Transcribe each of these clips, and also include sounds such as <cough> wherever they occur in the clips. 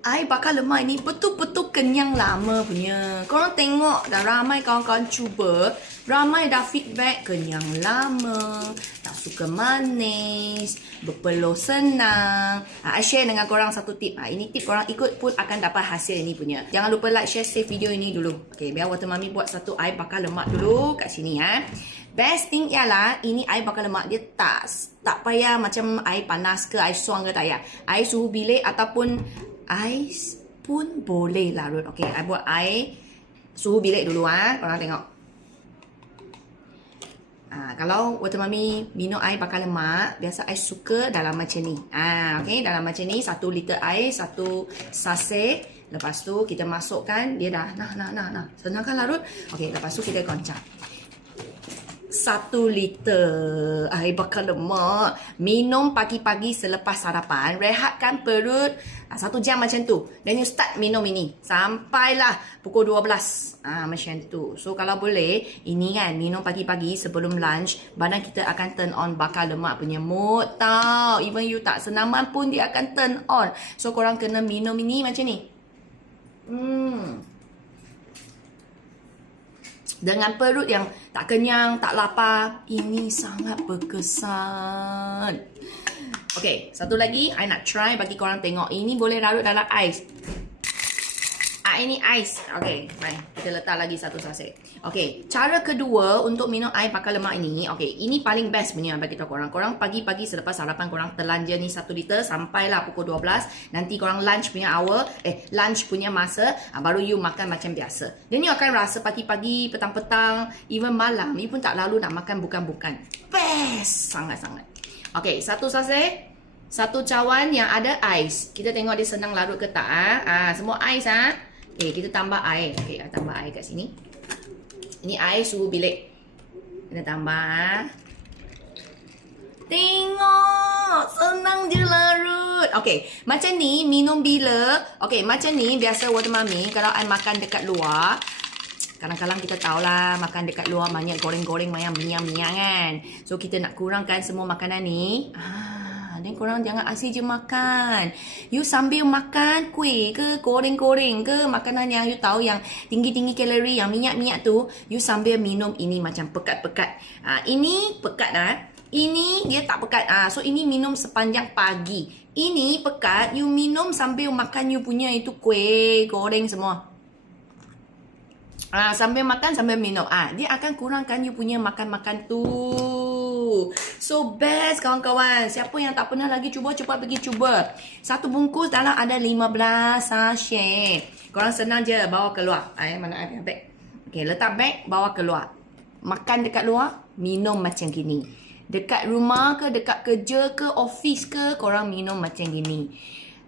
Air bakar lemak ni betul-betul kenyang lama punya. Korang tengok dah ramai kawan-kawan cuba. Ramai dah feedback kenyang lama. Tak suka manis. Berpeluh senang. Ha, I share dengan korang satu tip. Ha, ini tip korang ikut pun akan dapat hasil ini punya. Jangan lupa like, share, save video ini dulu. Okay, biar Water Mami buat satu air bakar lemak dulu kat sini. Ha. Best thing ialah ini air bakar lemak dia tak tak payah macam air panas ke air suang ke tak payah. Air suhu bilik ataupun ais pun boleh larut. Okey, I buat air suhu bilik dulu ah. Korang tengok. Ah, kalau water mami minum air bakar lemak, biasa I suka dalam macam ni. Ah, okey, dalam macam ni satu liter air, satu sase. Lepas tu kita masukkan dia dah nah nah nah nah. Senang kan larut? Okey, lepas tu kita goncang. Satu liter air bakar lemak. Minum pagi-pagi selepas sarapan. Rehatkan perut ah, satu jam macam tu. Then you start minum ini. Sampailah pukul 12. Ah, macam tu. So kalau boleh, ini kan minum pagi-pagi sebelum lunch. Badan kita akan turn on bakar lemak punya mood tau. Even you tak senaman pun dia akan turn on. So korang kena minum ini macam ni. Hmm dengan perut yang tak kenyang, tak lapar, ini sangat berkesan. Okay, satu lagi, I nak try bagi korang tengok. Ini boleh larut dalam ais. Ah, ini ais. Okay, baik. Kita letak lagi satu saset. Okay, cara kedua untuk minum air bakar lemak ini. Okay, ini paling best punya bagi tahu korang. Korang pagi-pagi selepas sarapan korang terlanja ni satu liter sampailah pukul 12. Nanti korang lunch punya hour, eh lunch punya masa, ah, baru you makan macam biasa. Dan you akan rasa pagi-pagi, petang-petang, even malam, you pun tak lalu nak makan bukan-bukan. Best! Sangat-sangat. Okay, satu saset. Satu cawan yang ada ais. Kita tengok dia senang larut ke tak. Ah, ah semua ais ah. Okay, kita tambah air. Okay, tambah air kat sini. Ini air suhu bilik. Kita tambah. Tengok! Senang je larut. Okay, macam ni minum bila. Okay, macam ni biasa water mami kalau I makan dekat luar. Kadang-kadang kita tahulah makan dekat luar banyak goreng-goreng banyak minyak-minyak kan. So kita nak kurangkan semua makanan ni. Ah, dan korang jangan asyik je makan. You sambil makan kuih ke, goreng-goreng ke, makanan yang you tahu yang tinggi-tinggi kalori, yang minyak-minyak tu, you sambil minum ini macam pekat-pekat. Ha, ini pekat ah. Ini dia tak pekat. Ah, so ini minum sepanjang pagi. Ini pekat, you minum sambil makan you punya itu kuih, goreng semua. Ah, sambil makan sambil minum. Ah, dia akan kurangkan you punya makan-makan tu. So best kawan-kawan. Siapa yang tak pernah lagi cuba, cepat pergi cuba. Satu bungkus dalam ada 15 sachet. Korang senang je bawa keluar. Ay, mana ada bag? Okay, letak bag, bawa keluar. Makan dekat luar, minum macam gini. Dekat rumah ke, dekat kerja ke, office ke, korang minum macam gini.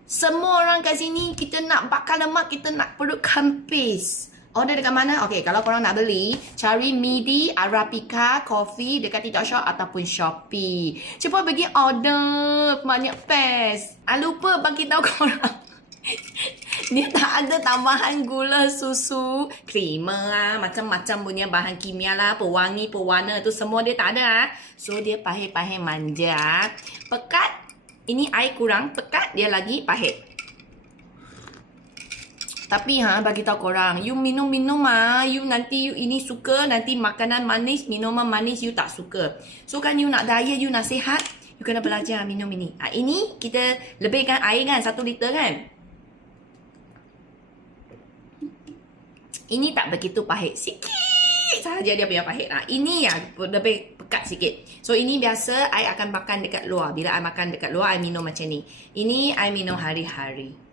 Semua orang kat sini, kita nak bakar lemak, kita nak perut kempis. <laughs> Order dekat mana? Okay, kalau korang nak beli, cari Midi Arabica Coffee dekat TikTok Shop ataupun Shopee. Cepat pergi order banyak pes. Ah, lupa bagi tahu <laughs> korang. Dia tak ada tambahan gula, susu, creamer lah, macam-macam punya bahan kimia lah, pewangi, pewarna tu semua dia tak ada lah. So, dia pahit-pahit manja. Pekat, ini air kurang, pekat dia lagi pahit. Tapi ha bagi tahu korang, you minum-minum ah, you nanti you ini suka, nanti makanan manis, minuman manis you tak suka. So kan you nak diet, you nak sihat, you kena belajar minum ini. Ah ini kita lebihkan air kan, satu liter kan. Ini tak begitu pahit. Sikit sahaja dia punya pahit. Ah ini yang lebih pekat sikit. So ini biasa I akan makan dekat luar. Bila I makan dekat luar, I minum macam ni. Ini I minum hari-hari.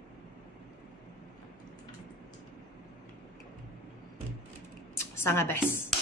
Sangat best.